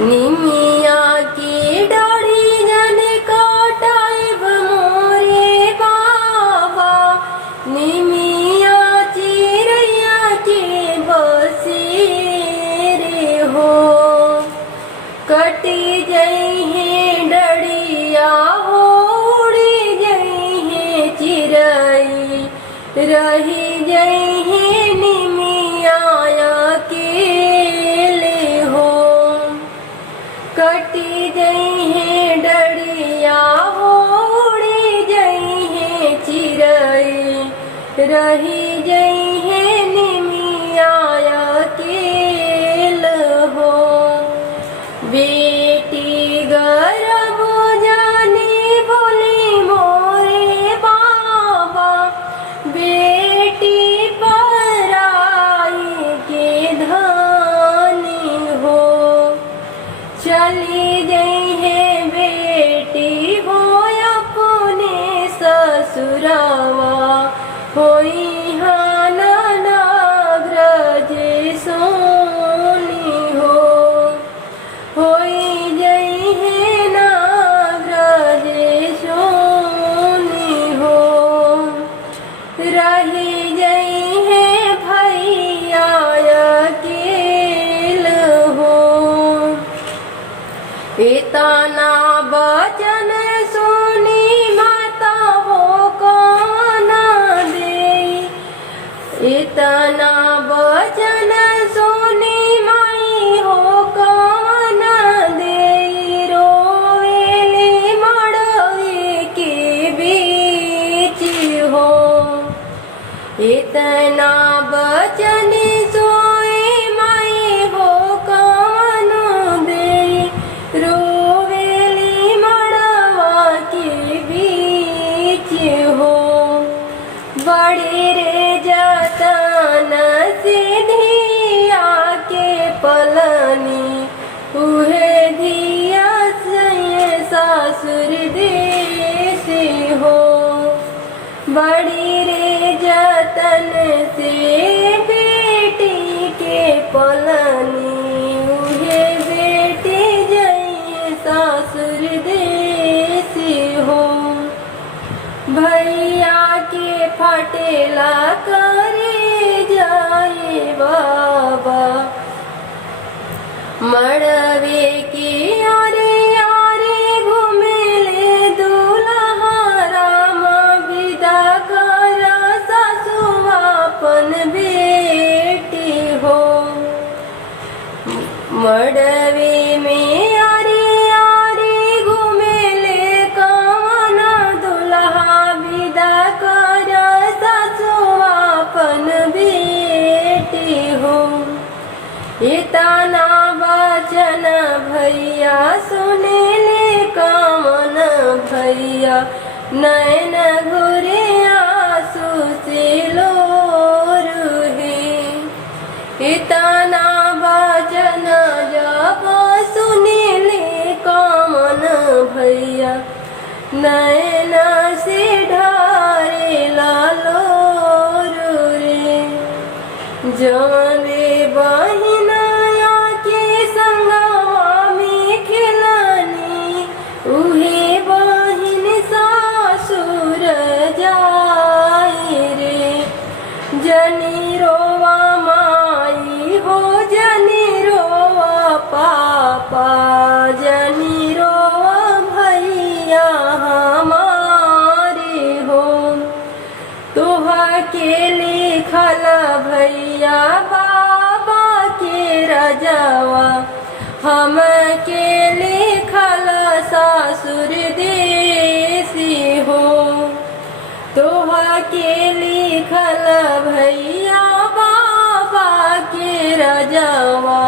निमिया की डाढ़ी जन काटाइब मोरे बाबा, निमिया चिरैया के बसेरे हो। कटी जइहे डढ़िया हो, उड़ी जइहे चिरई, रही जइहे निमिया अकेले हो। कटी जइहे डढ़िया हो, उड़ी जइहे चिरई, रही जइहे निमिया अकेल हो। बेटी गर्भ जानी बोली मोरे बाबा, बेटी पराई के धानी हो। चली जइहे बेटी हो अपने ससुरावा, होई नानाग्रज सोनी हो। होई जइहे नाग्रज सोनी हो। रही जइहे भैया अकेल हो। इतना बचन सुनी माता हो काना देई, इतना बचन सुनी माई हो काना देई, रोवेली मड़वी के बीच हो। इतना बचन सोई माई हो काना देई, रोवेली मड़वा के बीच हो। बड़ी रे जतन से धिया के पलनी, उहे धिया से सासुर देश हो। बड़ी रे जतन से बेटी के पलनी, उहे बेटी जइए सासुर देश हो। भैया के फटेला करे जाए बाबा, मड़वे के आरे आरे घुमेले दूल्हा रामा, विदा कर सासु अपन बेटी हो। मड़वे में आरे आरे घुमेले कामना दूल्हा, विदा कर सासु अपन बेटी हो। इतना वचन भैया सुनेले कामन भैया, नैन घुरे आंसू से लोरुहे। इतना वचन जब सुनेले कामन भैया, नैन से ढारे लालोर रे। जवने बहिना के संगवा में खिलनी, उहे बहिन सासुर जाए रे। जनी रोवा माई हो, जनी रोवा पापा, जनी रोवा भैया हमारे हो। तोहा के लिखल भैया बाबा के रजवा, हम के लिखल सासुर देसी हो। तोहा के लिखल भैया बाबा के रजवा।